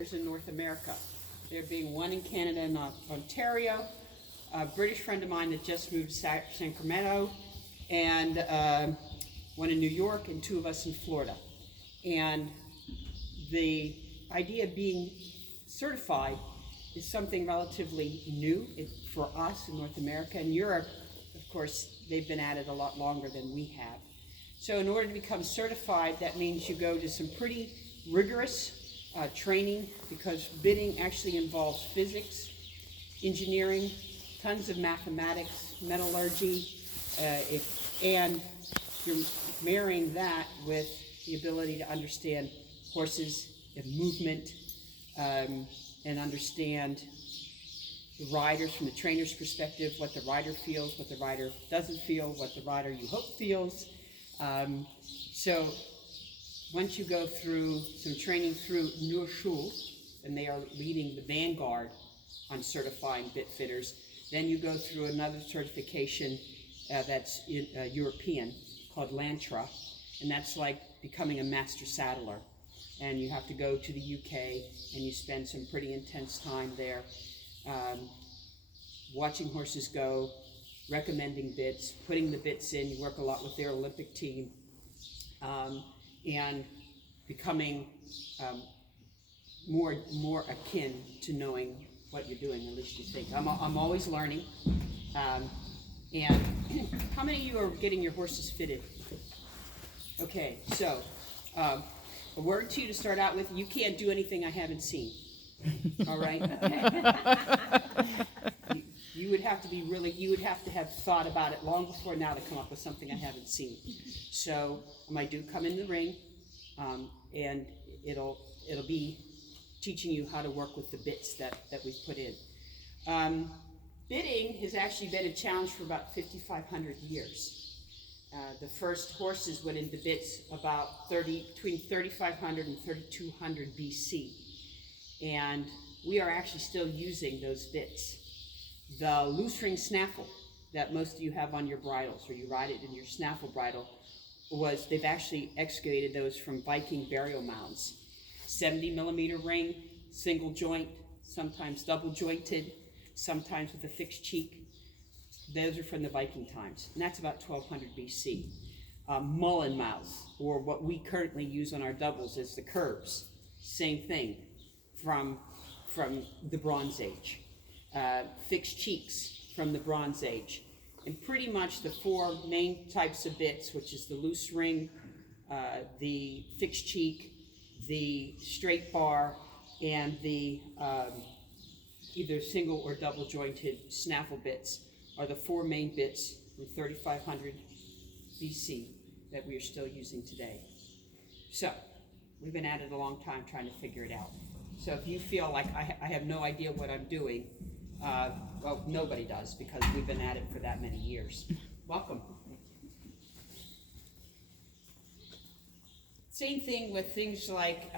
in North America. There being one in Canada and Ontario, a British friend of mine that just moved to Sacramento, and one in New York, and two of us in Florida. And the idea of being certified is something relatively new for us in North America. In Europe, of course, they've been at it a lot longer than we have. So in order to become certified, that means you go to some pretty rigorous training, because bidding actually involves physics, engineering, tons of mathematics, metallurgy, and you're marrying that with the ability to understand horses and movement, and understand the riders from the trainer's perspective, what the rider feels, what the rider doesn't feel, what the rider you hope feels. So once you go through some training through Schule, and they are leading the vanguard on certifying bit fitters, then you go through another certification that's European, called Lantra, and that's like becoming a master saddler. And you have to go to the UK, and you spend some pretty intense time there watching horses go, recommending bits, putting the bits in. You work a lot with their Olympic team, and becoming more akin to knowing what you're doing, at least you think. I'm always learning. And how many of you are getting your horses fitted? Okay, so a word to you to start out with: you can't do anything I haven't seen. All right? You would have to be you would have to have thought about it long before now to come up with something I haven't seen. So I do come in the ring, and it'll be teaching you how to work with the bits that we've put in. Bidding has actually been a challenge for about 5,500 years. The first horses went into bits about between 3,500 and 3,200 BC. And we are actually still using those bits. The loose ring snaffle that most of you have on your bridles, or you ride it in your snaffle bridle, they've actually excavated those from Viking burial mounds. 70 millimeter ring, single joint, sometimes double jointed, sometimes with a fixed cheek. Those are from the Viking times, and that's about 1200 BC. Mullen mouths, or what we currently use on our doubles as the curbs, same thing, from the Bronze Age. Fixed cheeks from the Bronze Age. And pretty much the four main types of bits, which is the loose ring, the fixed cheek, the straight bar, and the either single or double jointed snaffle bits, are the four main bits from 3,500 BC that we are still using today. So we've been at it a long time trying to figure it out. So if you feel like I have no idea what I'm doing, well, nobody does, because we've been at it for that many years. Welcome. Same thing with things like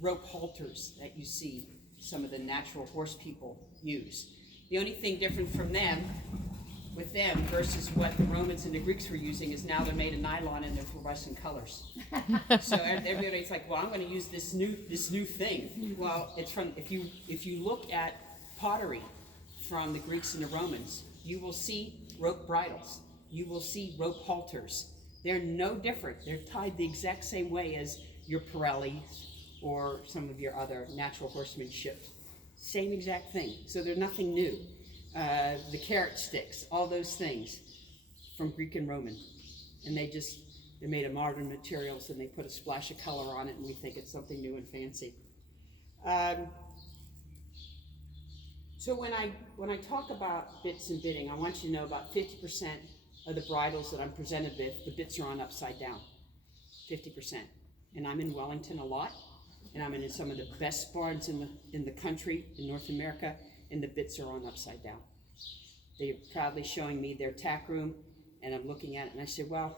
rope halters that you see some of the natural horse people use. The only thing different with them versus what the Romans and the Greeks were using is now they're made of nylon and they're fluorescent colors. So everybody's like, well, I'm going to use this new thing. Well, it's from if you look at pottery from the Greeks and the Romans, you will see rope bridles. You will see rope halters. They're no different. They're tied the exact same way as your Pirellis or some of your other natural horsemanship. Same exact thing. So they're nothing new. The carrot sticks, all those things from Greek and Roman. And they're made of modern materials, and they put a splash of color on it, and we think it's something new and fancy. So when I talk about bits and bidding, I want you to know about 50% of the bridles that I'm presented with, the bits are on upside down. 50%. And I'm in Wellington a lot, and I'm in some of the best barns in the country, in North America, and the bits are on upside down. They're proudly showing me their tack room, and I'm looking at it, and I say, well,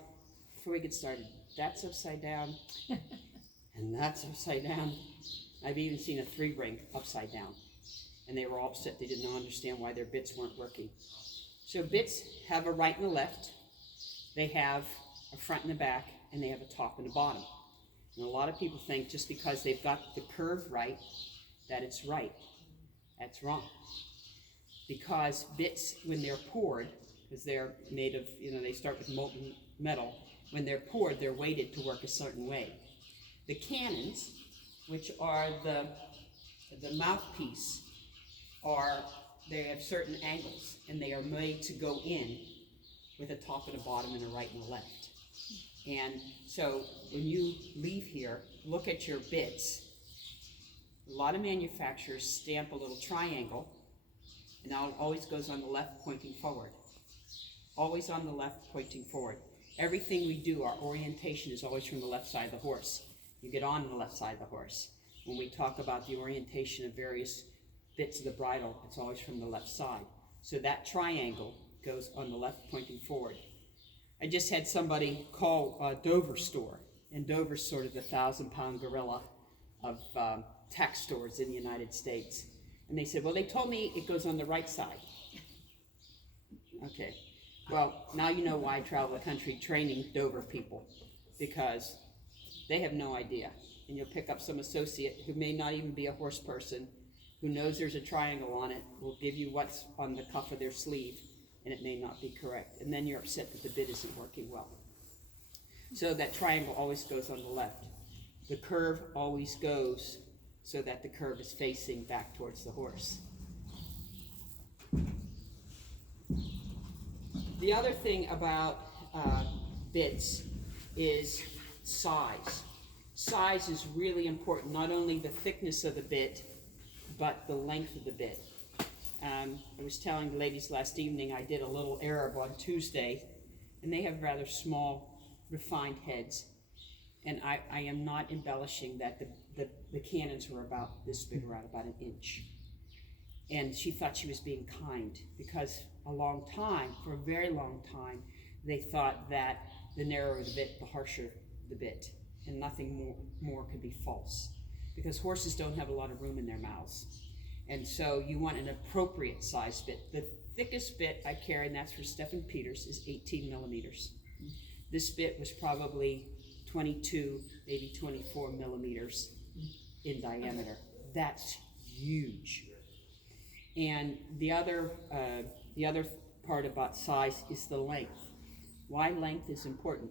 before we get started, that's upside down, and that's upside down. I've even seen a 3-ring upside down, and they were all upset. They didn't understand why their bits weren't working. So bits have a right and a left. They have a front and a back, and they have a top and a bottom. And a lot of people think just because they've got the curve right that it's right. That's wrong. Because bits, when they're poured, because they're made of, they start with molten metal, when they're poured, they're weighted to work a certain way. The cannons, which are the mouthpiece, they have certain angles, and they are made to go in with a top and a bottom and a right and a left. And so when you leave here, look at your bits. A lot of manufacturers stamp a little triangle, and now it always goes on the left pointing forward. Always on the left pointing forward. Everything we do, our orientation is always from the left side of the horse. You get on the left side of the horse. When we talk about the orientation of various bits of the bridle, it's always from the left side. So that triangle goes on the left pointing forward. I just had somebody call a Dover store, and Dover's sort of the 1,000-pound gorilla of tack stores in the United States. And they said, well, they told me it goes on the right side. Okay, well, now you know why I travel the country training Dover people, because they have no idea. And you'll pick up some associate who may not even be a horse person, who knows there's a triangle on it, will give you what's on the cuff of their sleeve, and it may not be correct. And then you're upset that the bit isn't working well. So that triangle always goes on the left. The curve always goes so that the curve is facing back towards the horse. The other thing about bits is size. Size is really important, not only the thickness of the bit, but the length of the bit. I was telling the ladies last evening, I did a little Arab on Tuesday, and they have rather small, refined heads. And I am not embellishing that the cannons were about this big, around about an inch. And she thought she was being kind, because for a very long time, they thought that the narrower the bit, the harsher the bit, and nothing more could be false, because horses don't have a lot of room in their mouths. And so you want an appropriate size bit. The thickest bit I carry, and that's for Stephen Peters, is 18 millimeters. This bit was probably 22, maybe 24 millimeters in diameter. That's huge. And the other part about size is the length. Why length is important?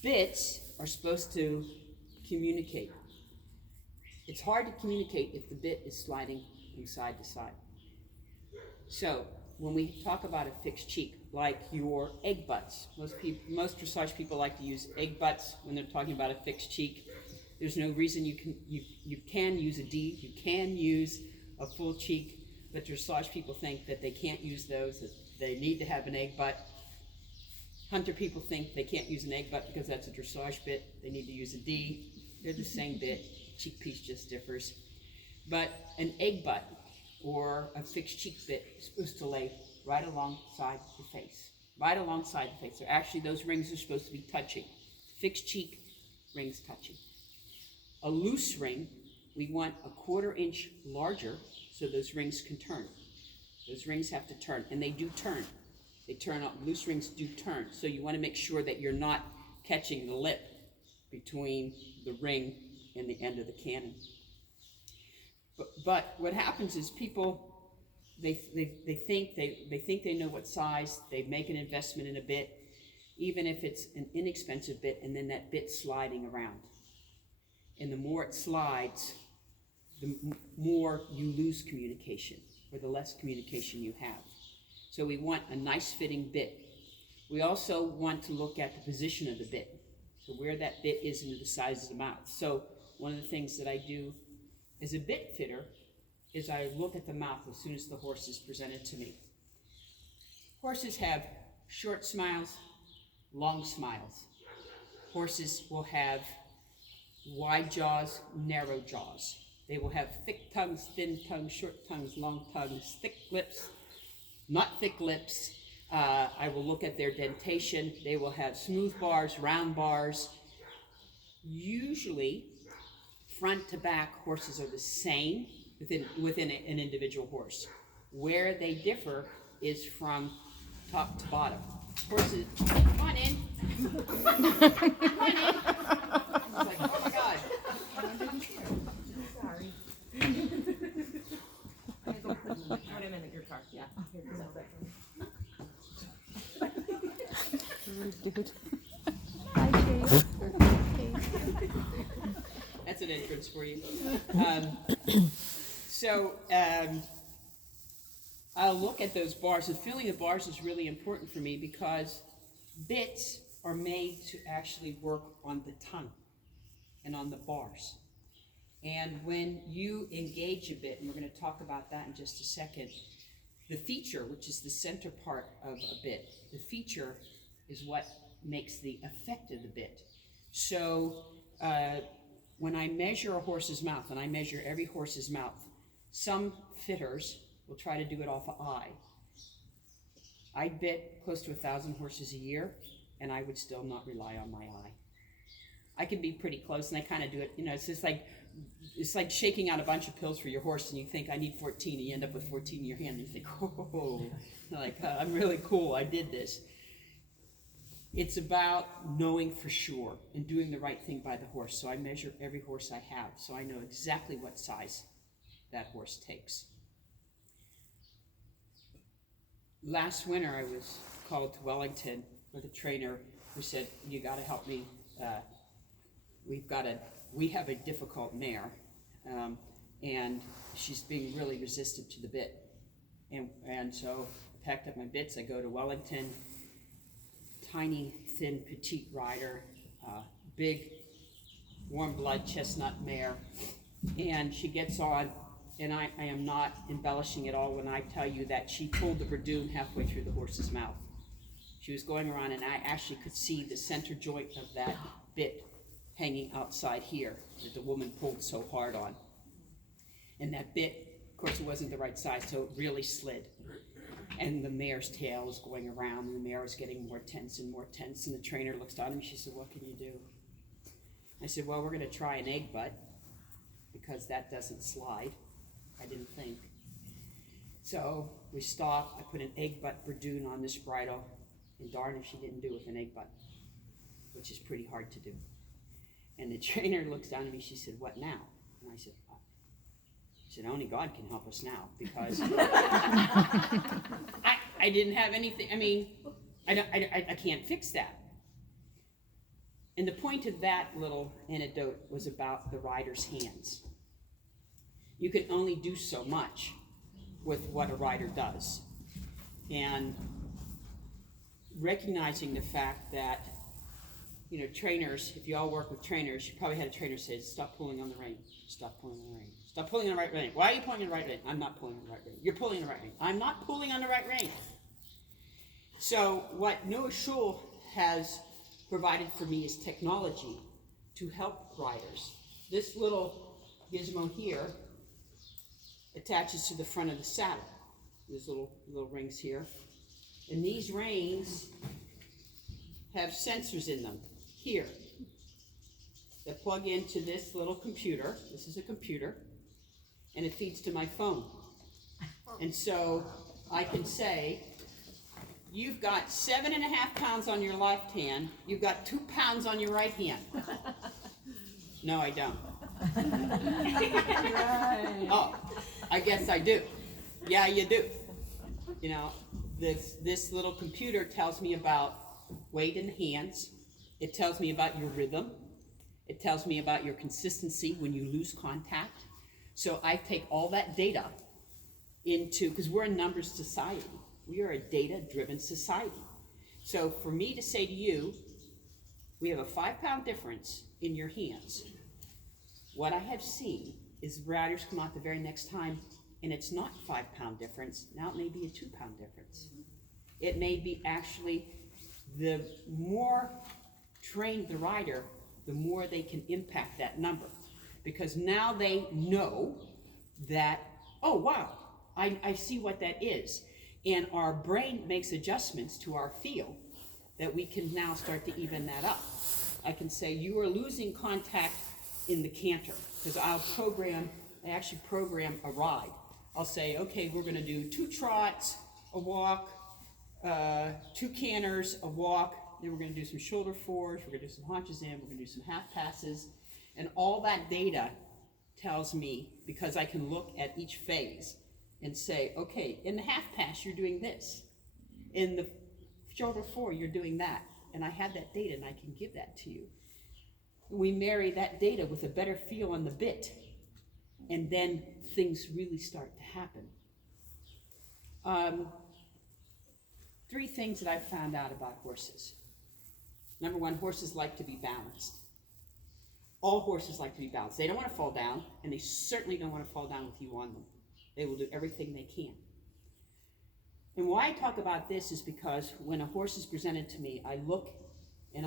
Bits are supposed to communicate. It's hard to communicate if the bit is sliding from side to side. So when we talk about a fixed cheek, like your egg butts, most dressage people like to use egg butts when they're talking about a fixed cheek. There's no reason you can use a D, you can use a full cheek, but dressage people think that they can't use those, that they need to have an egg butt. Hunter people think they can't use an egg butt because that's a dressage bit, they need to use a D. They're the same bit, cheek piece just differs. But an egg butt or a fixed cheek bit is supposed to lay right alongside the face. Right alongside the face. So actually those rings are supposed to be touching. Fixed cheek, rings touching. A loose ring, we want a 1/4 inch larger so those rings can turn. Those rings have to turn, and they do turn. They turn up, loose rings do turn. So you want to make sure that you're not catching the lip between the ring and the end of the cannon. But what happens is people, they think they know what size, they make an investment in a bit, even if it's an inexpensive bit, and then that bit's sliding around. And the more it slides, the more you lose communication, or the less communication you have. So we want a nice fitting bit. We also want to look at the position of the bit, so where that bit is into the size of the mouth. So one of the things that I do as a bit fitter is I look at the mouth as soon as the horse is presented to me. Horses have short smiles, long smiles. Horses will have wide jaws, narrow jaws. They will have thick tongues, thin tongues, short tongues, long tongues, thick lips, not thick lips. I will look at their dentation. They will have smooth bars, round bars. Usually, front to back, horses are the same within an individual horse. Where they differ is from top to bottom. Horses, come on in. Come on in. I was like, oh my God. Sorry. David. Hi, Kate. That's an entrance for you. I'll look at those bars, and filling the bars is really important for me because bits are made to actually work on the tongue and on the bars. And when you engage a bit, and we're going to talk about that in just a second, the feature, which is the center part of a bit, the feature is what makes the effect of the bit. So when I measure a horse's mouth, and I measure every horse's mouth, some fitters will try to do it off an eye. I bit close to 1,000 horses a year, and I would still not rely on my eye. I can be pretty close, and I kind of do it, it's just like, it's like shaking out a bunch of pills for your horse, and you think, I need 14, and you end up with 14 in your hand, and you think, oh, I'm really cool, I did this. It's about knowing for sure and doing the right thing by the horse. So I measure every horse I have, so I know exactly what size that horse takes. Last winter, I was called to Wellington with a trainer who said, you got to help me. We have a difficult mare, and she's being really resistant to the bit. And so I packed up my bits. I go to Wellington, tiny, thin, petite rider, big, warm blood chestnut mare, and she gets on, and I am not embellishing at all when I tell you that she pulled the bradoon halfway through the horse's mouth. She was going around, and I actually could see the center joint of that bit hanging outside here that the woman pulled so hard on. And that bit, of course, it wasn't the right size, so it really slid. And the mare's tail was going around, and the mare was getting more tense, and the trainer looks down at me, she said, what can you do? I said, well, we're going to try an egg butt, because that doesn't slide. I didn't think. So we stopped, I put an egg butt bradoon on this bridle, and darn if she didn't do it with an egg butt, which is pretty hard to do. And the trainer looks down at me, she said, what now? And I said, only God can help us now, because I didn't have anything. I mean, I can't fix that. And the point of that little anecdote was about the rider's hands. You can only do so much with what a rider does. And recognizing the fact that, trainers, if you all work with trainers, you probably had a trainer say, stop pulling on the rein, stop pulling on the rein. Stop pulling on the right rein. Why are you pulling on the right rein? I'm not pulling on the right rein. You're pulling on the right rein. I'm not pulling on the right rein. So what Noah Schul has provided for me is technology to help riders. This little gizmo here attaches to the front of the saddle. There's little rings here. And these reins have sensors in them here that plug into this little computer. This is a computer. And it feeds to my phone. And so I can say, you've got 7.5 pounds on your left hand, you've got 2 pounds on your right hand. No, I don't. Right. Oh, I guess I do. Yeah, you do. This little computer tells me about weight in the hands. It tells me about your rhythm. It tells me about your consistency when you lose contact. So I take all that data because we're a numbers society. We are a data-driven society. So for me to say to you, we have a 5-pound difference in your hands. What I have seen is riders come out the very next time, and it's not 5-pound difference. Now it may be a 2-pound difference. It may be actually the more trained the rider, the more they can impact that number. Because now they know that, oh wow, I see what that is. And our brain makes adjustments to our feel that we can now start to even that up. I can say you are losing contact in the canter, because I actually program a ride. I'll say, okay, we're going to do 2 trots, a walk, 2 canters, a walk, then we're going to do some shoulder fours, we're going to do some haunches in, we're going to do some half passes, and all that data tells me, because I can look at each phase and say, okay, in the half pass, you're doing this. In the shoulder four, you're doing that. and I have that data and I can give that to you. We marry that data with a better feel on the bit, and then things really start to happen. 3 things that I've found out about horses. Number 1, horses like to be balanced. All horses like to be balanced. They don't want to fall down, and they certainly don't want to fall down with you on them. They will do everything they can. And why I talk about this is because when a horse is presented to me, I look and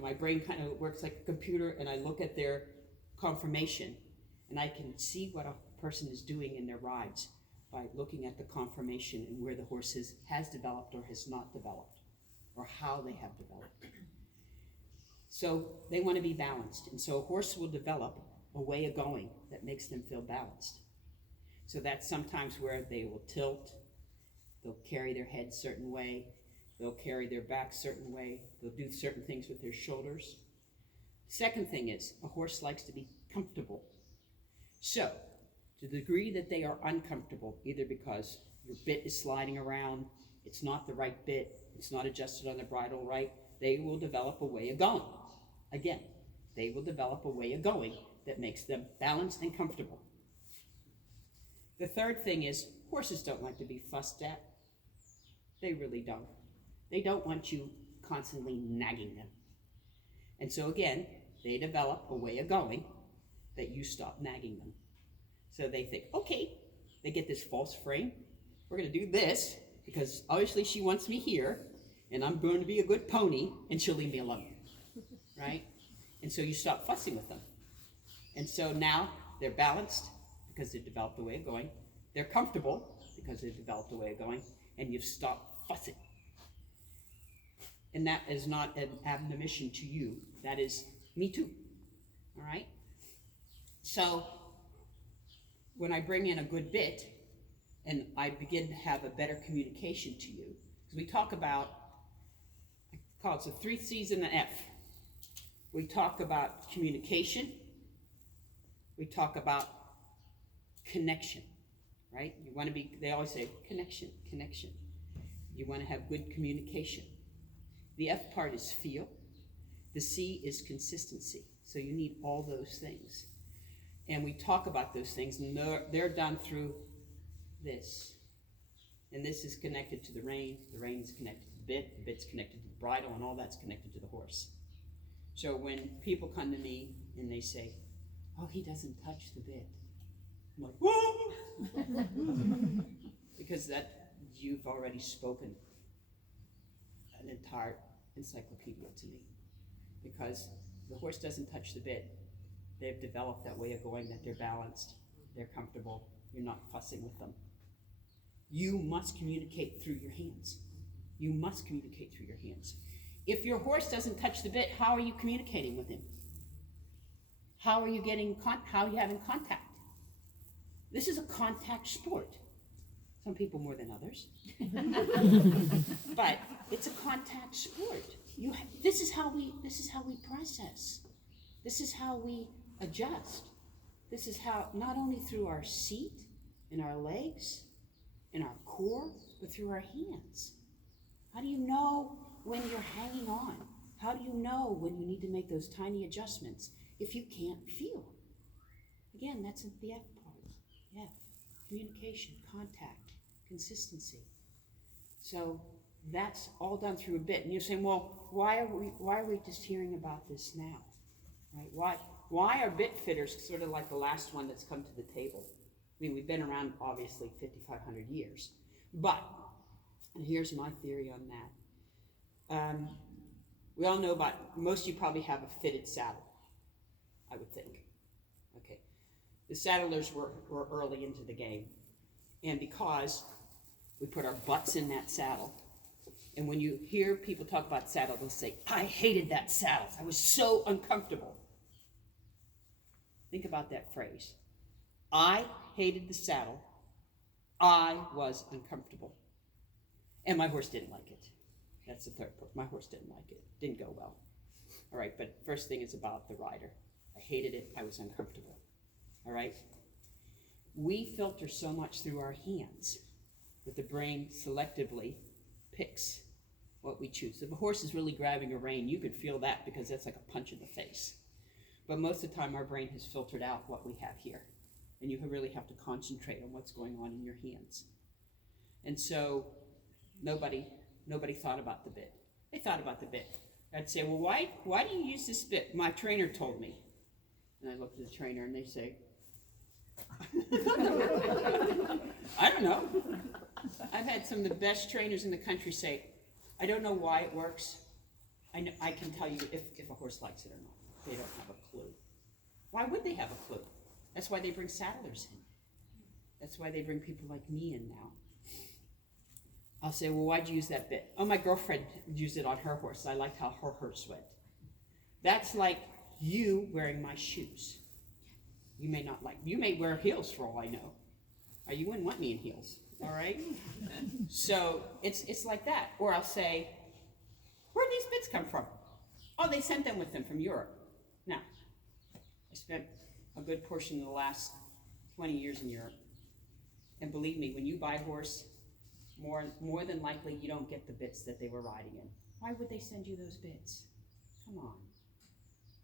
my brain kind of works like a computer, and I look at their conformation, and I can see what a person is doing in their rides by looking at the conformation and where the horse has developed or has not developed, or how they have developed. So they want to be balanced, and so a horse will develop a way of going that makes them feel balanced. So that's sometimes where they will tilt, they'll carry their head a certain way, they'll carry their back a certain way, they'll do certain things with their shoulders. Second thing is, a horse likes to be comfortable. So, to the degree that they are uncomfortable, either because your bit is sliding around, it's not the right bit, it's not adjusted on the bridle right, they will develop a way of going. Again, they will develop a way of going that makes them balanced and comfortable. The third thing is, horses don't like to be fussed at. They really don't. They don't want you constantly nagging them. And so again, they develop a way of going that you stop nagging them. So they think, okay, they get this false frame. We're going to do this because obviously she wants me here, and I'm going to be a good pony, and she'll leave me alone, right? And so you stop fussing with them. And so now they're balanced because they've developed a way of going. They're comfortable because they've developed a way of going, and you've stopped fussing. And that is not an admonition to you. That is me too, all right? So when I bring in a good bit and I begin to have a better communication to you, because we talk about, I call it the 3 C's and the F. We talk about communication, we talk about connection, right? You want to be, they always say connection, connection. You want to have good communication. The F part is feel. The C is consistency. So you need all those things. And we talk about those things, and they're done through this. And this is connected to the rein is connected to the bit's connected to the bridle, and all that's connected to the horse. So when people come to me and they say, oh, he doesn't touch the bit, I'm like, whoa! Because that you've already spoken an entire encyclopedia to me. Because the horse doesn't touch the bit. They've developed that way of going, that they're balanced, they're comfortable, you're not fussing with them. You must communicate through your hands. You must communicate through your hands. If your horse doesn't touch the bit, how are you communicating with him? How are you how are you having contact? This is a contact sport. Some people more than others. But it's a contact sport. This is how we process. This is how we adjust. This is how, not only through our seat and our legs and our core, but through our hands. How do you know when you're hanging on? How do you know when you need to make those tiny adjustments if you can't feel? Again, that's the F part. F, communication, contact, consistency. So that's all done through a bit. And you're saying, well, why are we just hearing about this now? Right? Why are bit fitters sort of like the last one that's come to the table? I mean, we've been around obviously 5,500 years. But, and here's my theory on that. We all know about, most of you probably have a fitted saddle, I would think. Okay. The saddlers were early into the game. And because we put our butts in that saddle, and when you hear people talk about saddle, they'll say, I hated that saddle. I was so uncomfortable. Think about that phrase. I hated the saddle. I was uncomfortable. And my horse didn't like it. That's the third part. My horse didn't like it. Didn't go well. All right, but first thing is about the rider. I hated it. I was uncomfortable. All right? We filter so much through our hands that the brain selectively picks what we choose. If a horse is really grabbing a rein, you could feel that because that's like a punch in the face. But most of the time our brain has filtered out what we have here. And you really have to concentrate on what's going on in your hands. And so nobody thought about the bit. They thought about the bit. I'd say, well, why do you use this bit? My trainer told me. And I looked at the trainer and they say, I don't know. I've had some of the best trainers in the country say, I don't know why it works. I can tell you if a horse likes it or not. They don't have a clue. Why would they have a clue? That's why they bring saddlers in. That's why they bring people like me in now. I'll say, well, why'd you use that bit? Oh, my girlfriend used it on her horse. I liked how her horse went. That's like you wearing my shoes. You may wear heels for all I know. Or you wouldn't want me in heels, all right? So it's like that. Or I'll say, where'd these bits come from? Oh, they sent them with them from Europe. Now, I spent a good portion of the last 20 years in Europe. And believe me, when you buy a horse, more than likely you don't get the bits that they were riding in. Why would they send you those bits? Come on.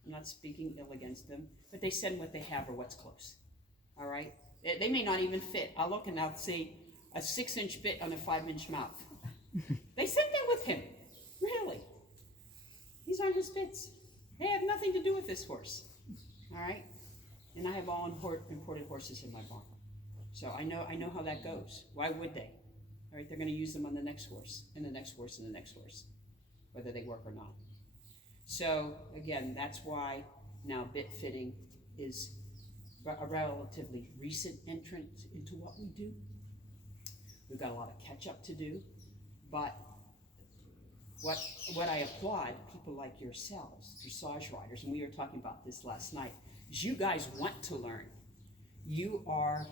I'm not speaking ill against them, but they send what they have or what's close. All right? They may not even fit. I'll look and I'll see a 6-inch bit on a 5-inch mouth. They sent that with him. Really. These aren't his bits. They have nothing to do with this horse. All right? And I have all imported horses in my barn. So I know how that goes. Why would they? All right, they're going to use them on the next horse, and the next horse, and the next horse, whether they work or not. So again, that's why now bit fitting is a relatively recent entrant into what we do. We've got a lot of catch up to do, but what I applaud people like yourselves, dressage riders, and we were talking about this last night, is you guys want to learn. You are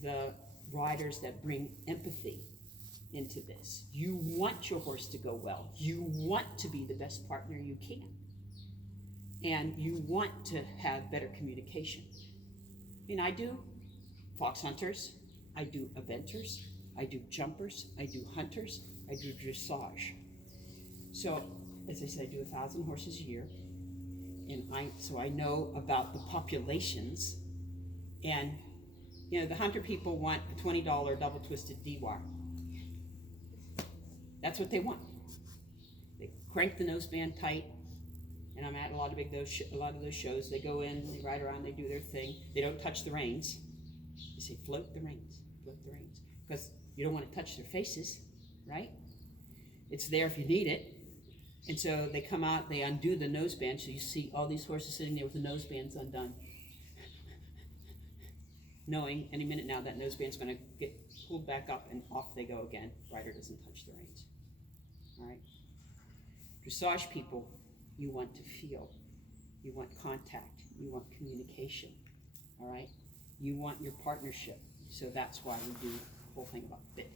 the riders that bring empathy into this. You want your horse to go well. You want to be the best partner you can. And you want to have better communication. And I do fox hunters, I do eventers, I do jumpers, I do hunters, I do dressage. So, as I said, I do 1,000 horses a year. And so I know about the populations. And, you know, the hunter people want a $20 double twisted D-wire. That's what they want. They crank the noseband tight, and I'm at a lot of those shows. They go in, they ride around, they do their thing. They don't touch the reins. They say, float the reins, because you don't want to touch their faces, right? It's there if you need it. And so they come out, they undo the noseband, so you see all these horses sitting there with the nosebands undone, knowing any minute now that noseband's going to get pulled back up and off they go again. Rider doesn't touch the reins. All right? Dressage people, you want to feel. You want contact. You want communication. All right? You want your partnership. So that's why we do the whole thing about bit.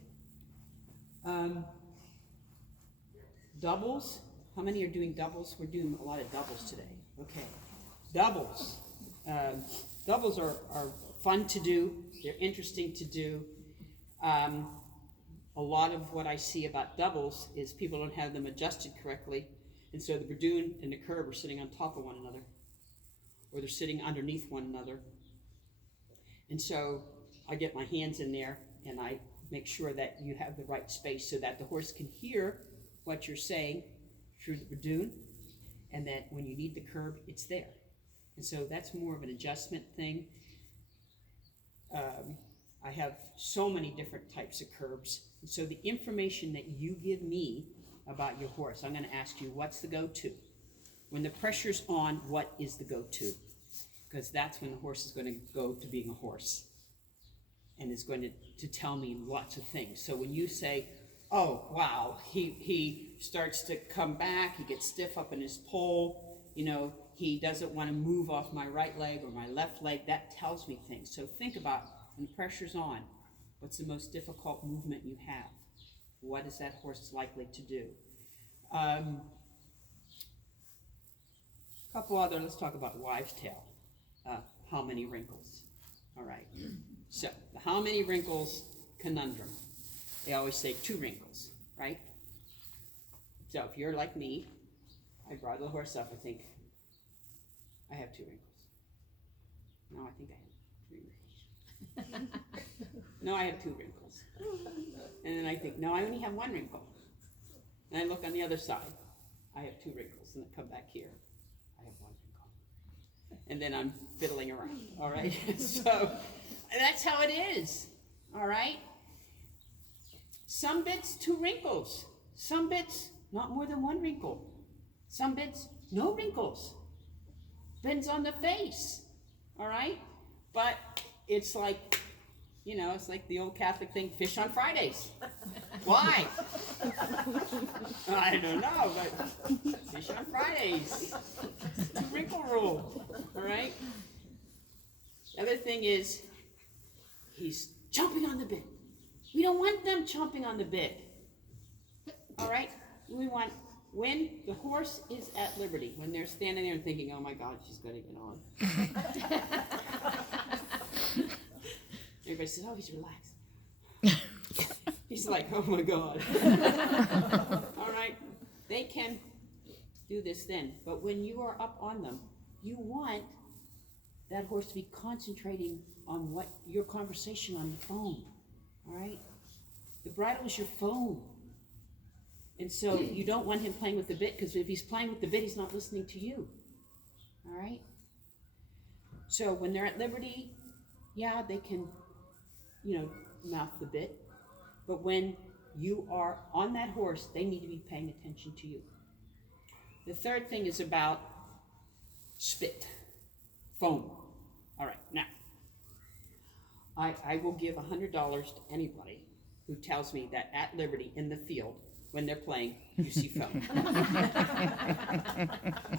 Doubles. How many are doing doubles? We're doing a lot of doubles today. Okay. Doubles. Doubles are fun to do. They're interesting to do. A lot of what I see about doubles is people don't have them adjusted correctly, and so the Berdoon and the curb are sitting on top of one another, or they're sitting underneath one another. And so I get my hands in there and I make sure that you have the right space so that the horse can hear what you're saying through the Berdoon, and that when you need the curb, it's there. And so that's more of an adjustment thing. I have so many different types of curbs. And so the information that you give me about your horse, I'm going to ask you, what's the go-to? When the pressure's on, what is the go-to? Because that's when the horse is going to go to being a horse and is going to tell me lots of things. So when you say, oh, wow, he starts to come back, he gets stiff up in his pole, you know, he doesn't want to move off my right leg or my left leg, that tells me things. So think about when the pressure's on, what's the most difficult movement you have? What is that horse likely to do? Let's talk about wives' tail. How many wrinkles? All right. So, the how many wrinkles conundrum. They always say 2 wrinkles, right? So if you're like me, I brought the horse up, I think, I have 2 wrinkles. No, I think I have 3 wrinkles. No, I have 2 wrinkles. And then I think, no, I only have 1 wrinkle. And I look on the other side, I have 2 wrinkles, and I come back here, I have 1 wrinkle. And then I'm fiddling around, all right? So that's how it is, all right? Some bits, 2 wrinkles. Some bits, not more than 1 wrinkle. Some bits, no wrinkles. Depends on the face, all right? But it's like, you know, it's like the old Catholic thing, fish on Fridays. Why? I don't know, but fish on Fridays. 2 wrinkle rule, all right? The other thing is, he's chomping on the bit. We don't want them chomping on the bit, all right? We want when the horse is at liberty, when they're standing there and thinking, oh my God, she's gonna get on. Everybody says, oh, he's relaxed. He's like, oh my God. All right, they can do this then, but when you are up on them, you want that horse to be concentrating on what your conversation on the phone, all right? The bridle is your phone. And so you don't want him playing with the bit, because if he's playing with the bit, he's not listening to you, all right? So when they're at liberty, yeah, they can, you know, mouth the bit. But when you are on that horse, they need to be paying attention to you. The third thing is about spit, foam. All right, now, I will give $100 to anybody who tells me that at liberty in the field, when they're playing, you see foam.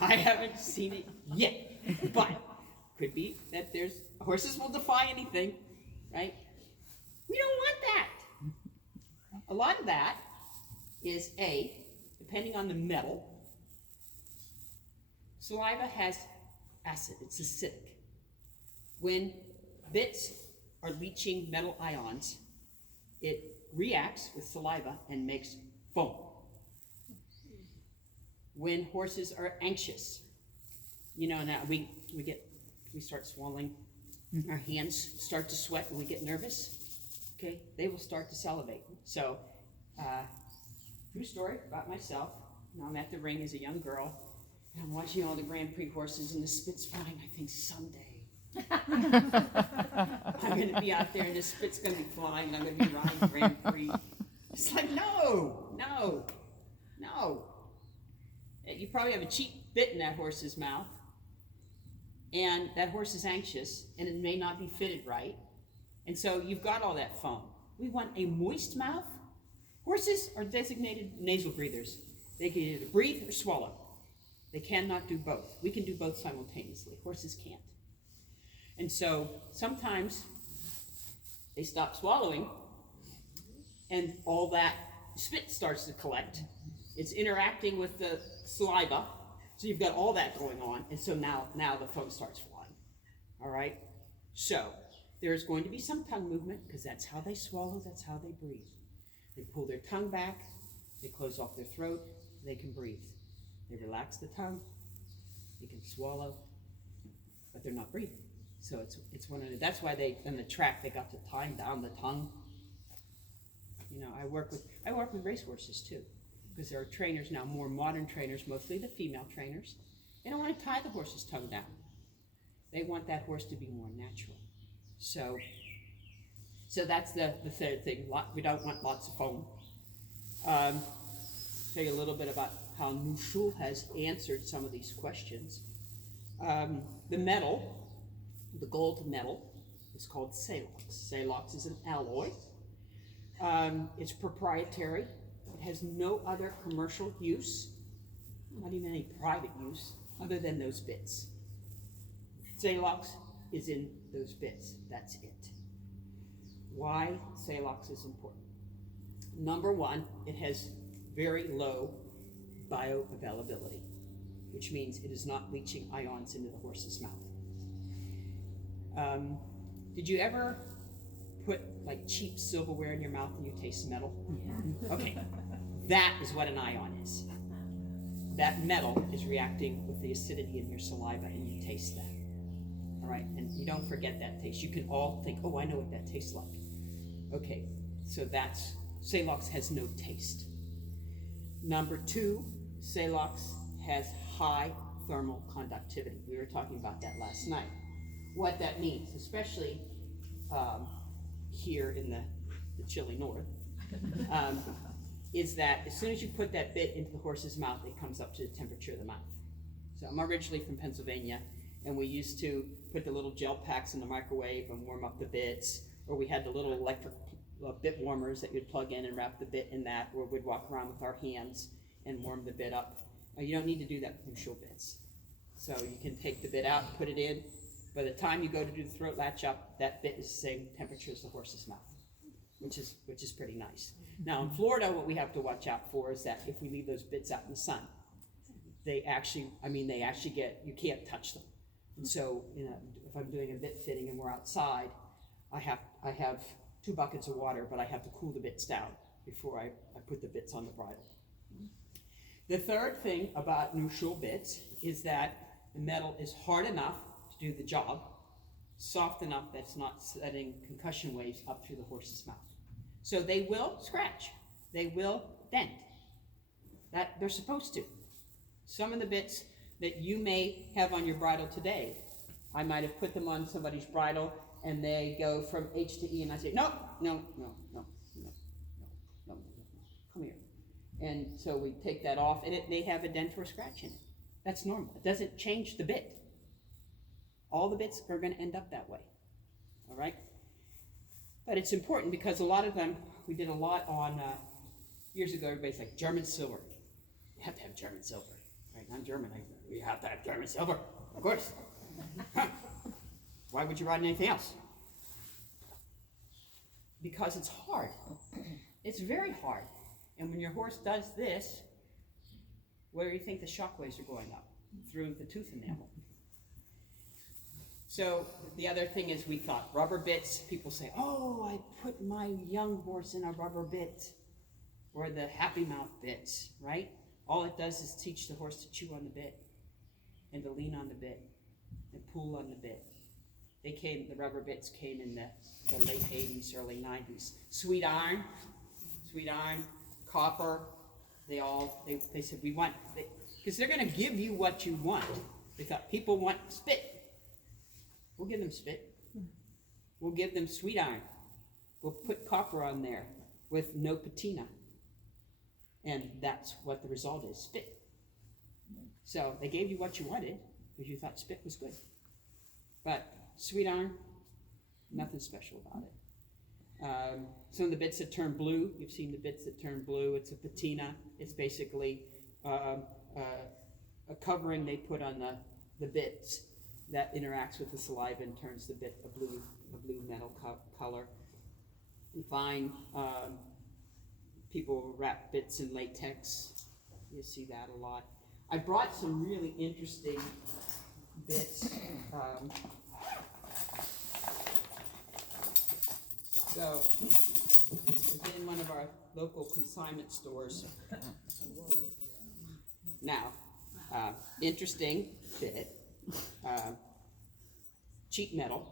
I haven't seen it yet, but could be that there's, horses will defy anything, right? We don't want that. A lot of that is depending on the metal, saliva has acid, it's acidic. When bits are leaching metal ions, it reacts with saliva and makes foam. When horses are anxious, you know, now we start swallowing, our hands start to sweat when we get nervous, okay? They will start to salivate. So, true story about myself. Now I'm at the ring as a young girl, and I'm watching all the Grand Prix horses and the spit's flying. I think someday I'm going to be out there and the spit's going to be flying and I'm going to be riding Grand Prix. It's like, no. You probably have a cheap bit in that horse's mouth, and that horse is anxious, and it may not be fitted right, and so you've got all that foam. We want a moist mouth. Horses are designated nasal breathers. They can either breathe or swallow. They cannot do both. We can do both simultaneously. Horses can't. And so sometimes they stop swallowing, and all that spit starts to collect. It's interacting with the saliva, so you've got all that going on, and so now the foam starts flying. All right? So there's going to be some tongue movement, because that's how they swallow, that's how they breathe. They pull their tongue back, they close off their throat, they can breathe. They relax the tongue, they can swallow, but they're not breathing. So it's one of the, that's why they, on the track, they got to tie down the tongue. You know, I work with racehorses too, because there are trainers now, more modern trainers, mostly the female trainers. They don't want to tie the horse's tongue down. They want that horse to be more natural. So that's the third thing. We don't want lots of foam. Tell you a little bit about how Nushul has answered some of these questions. The metal, the gold metal, is called Salox. Salox is an alloy. It's proprietary. It has no other commercial use, not even any private use, other than those bits. Salox is in those bits. That's it. Why Salox is important? Number one, it has very low bioavailability, which means it is not leaching ions into the horse's mouth. Did you ever put like cheap silverware in your mouth and you taste metal? Yeah. Okay, that is what an ion is. that metal is reacting with the acidity in your saliva, and you taste that. All right, and you don't forget that taste. You can all think, oh, I know what that tastes like. Okay, so that's, Salox has no taste. Number two, Salox has high thermal conductivity. We were talking about that last night. What that means, especially here in the chilly north, is that as soon as you put that bit into the horse's mouth, it comes up to the temperature of the mouth. So I'm originally from Pennsylvania, and we used to put the little gel packs in the microwave and warm up the bits, or we had the little electric bit warmers that you'd plug in and wrap the bit in that, or we'd walk around with our hands and warm the bit up. Now, you don't need to do that with neutral bits. So you can take the bit out, put it in. By the time you go to do the throat latch up, that bit is the same temperature as the horse's mouth, which is pretty nice. Now in Florida, what we have to watch out for is that if we leave those bits out in the sun, they actually get, you can't touch them. And so, if I'm doing a bit fitting and we're outside, I have 2 buckets of water, but I have to cool the bits down before I put the bits on the bridle. The third thing about neutral bits is that the metal is hard enough to do the job, soft enough that's not setting concussion waves up through the horse's mouth. So they will scratch, they will dent. That they're supposed to. Some of the bits that you may have on your bridle today, I might have put them on somebody's bridle and they go from H to E, and I say, no, come here. And so we take that off, and it may have a dent or a scratch in it. That's normal. It doesn't change the bit. All the bits are going to end up that way. All right? But it's important because a lot of them, we did a lot on, years ago, everybody's like, German silver. You have to have German silver. Right? I'm German. We have to have German silver. Of course. Huh. Why would you ride in anything else? Because it's hard. It's very hard. And when your horse does this, where do you think the shock waves are going up? Through the tooth enamel. So the other thing is, we thought rubber bits, people say, oh, I put my young horse in a rubber bit, or the happy mouth bits, right? All it does is teach the horse to chew on the bit, and to lean on the bit, and pull on the bit. The rubber bits came in the late 80s, early 90s. Sweet iron, copper, they said, we want, because they're going to give you what you want. They thought people want spit. We'll give them spit. We'll give them sweet iron. We'll put copper on there with no patina. And that's what the result is, spit. So they gave you what you wanted because you thought spit was good. But sweet iron, nothing special about it. Some of the bits that turn blue, you've seen the bits that turn blue. It's a patina. It's basically a covering they put on the bits that interacts with the saliva and turns the bit a blue metal color. You find people wrap bits in latex. You see that a lot. I brought some really interesting bits. So, it's in one of our local consignment stores. Now, interesting bit. Cheap metal.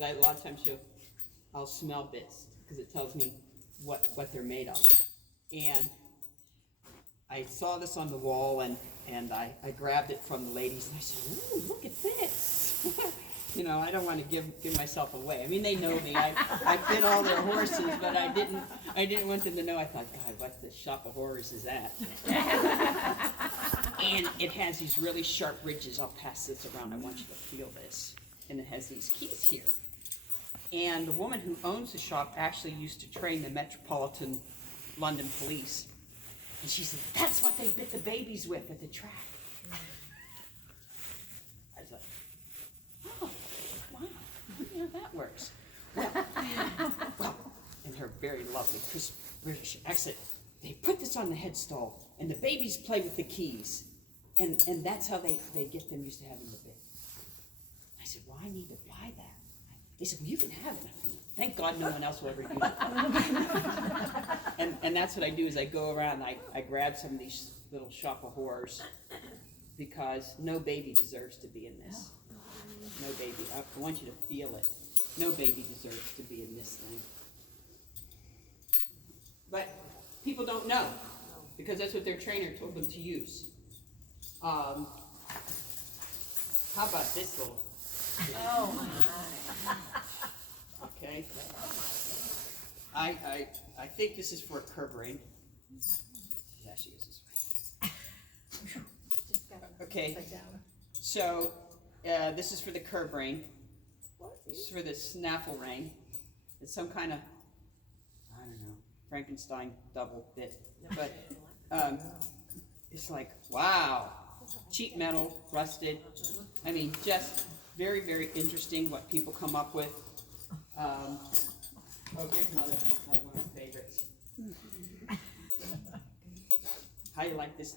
A lot of times I'll smell bits because it tells me what they're made of. And I saw this on the wall, and I grabbed it from the ladies, and I said, ooh, look at this. You know, I don't want to give myself away. I mean, they know me. I fit all their horses, but I didn't want them to know. I thought, God, what the shop of horrors is that? And it has these really sharp ridges. I'll pass this around. I want you to feel this. And it has these keys here. And the woman who owns the shop actually used to train the Metropolitan London Police. And she said, that's what they bit the babies with at the track. I was like, oh, wow, I wonder how that works. Well, in her very lovely, crisp British accent, they put this on the headstall, and the babies play with the keys. And that's how they get them used to having the bit. I said, well, I need to buy that. They said, well, you can have it. Thank God no one else will ever use it. and that's what I do is I go around and I grab some of these little shop of horrors, because no baby deserves to be in this. No baby, I want you to feel it. No baby deserves to be in this thing. But people don't know, because that's what their trainer told them to use. How about this little? Oh my. Okay. I think this is for a curb rein. Yeah, she goes this way. Okay. So this is for the curb rein. This is for the snaffle rein. It's some kind of, I don't know, Frankenstein double bit. But it's like, wow, cheap metal, rusted. I mean, just very, very interesting what people come up with. Oh, here's another one of my favorites. How do you like this?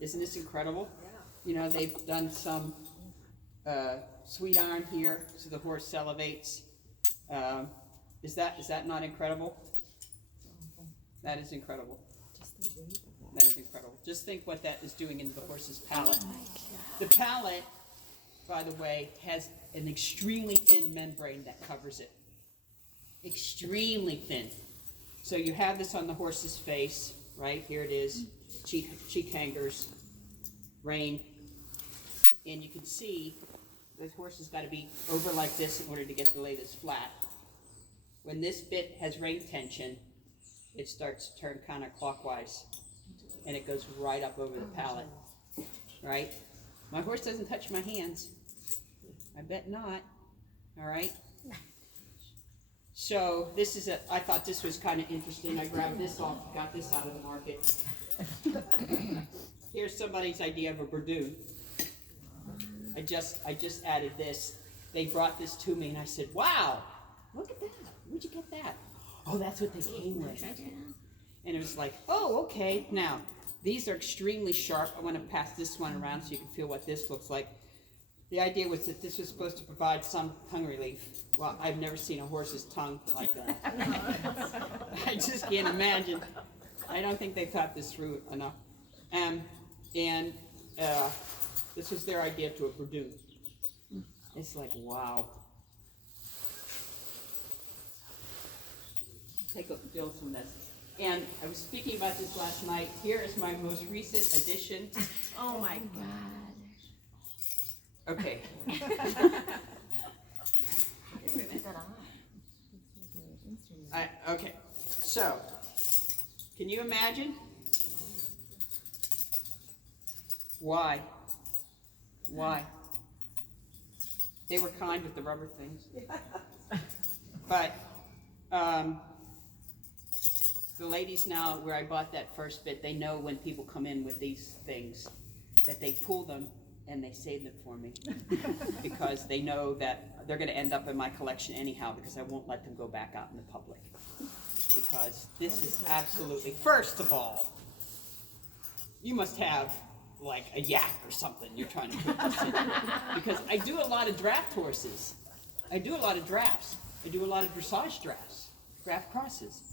Isn't this incredible? You know, they've done some sweet iron here, so the horse salivates. Is that not incredible? That is incredible. That is incredible. Just think what that is doing into the horse's palate. The palate, by the way, has an extremely thin membrane that covers it. Extremely thin. So you have this on the horse's face, right? Here it is, cheek hangers, rein, and you can see the horse has got to be over like this in order to get to lay this flat. When this bit has rein tension, it starts to turn counterclockwise, and it goes right up over the palate, right? My horse doesn't touch my hands. I bet not, all right? So this is I thought this was kind of interesting. I grabbed this off, got this out of the market. Here's somebody's idea of a Burdoon. I just added this. They brought this to me and I said, wow, look at that. Where'd you get that? Oh, that's what they came with. And it was like, oh, okay. Now, these are extremely sharp. I want to pass this one around so you can feel what this looks like. The idea was that this was supposed to provide some tongue relief. Well, I've never seen a horse's tongue like that. I just can't imagine. I don't think they thought this through enough. This was their idea to a Burdoon. It's like, wow. Take a bill from this. And I was speaking about this last night. Here is my most recent addition. Oh my God. Okay. Okay. So, can you imagine? Why? Why? They were kind with the rubber things. But the ladies now, where I bought that first bit, they know when people come in with these things, that they pull them and they save them for me. Because they know that they're going to end up in my collection anyhow, because I won't let them go back out in the public. Because this is absolutely, first of all, you must have like a yak or something you're trying to put this in. Because I do a lot of draft horses. I do a lot of drafts. I do a lot of dressage drafts, draft crosses.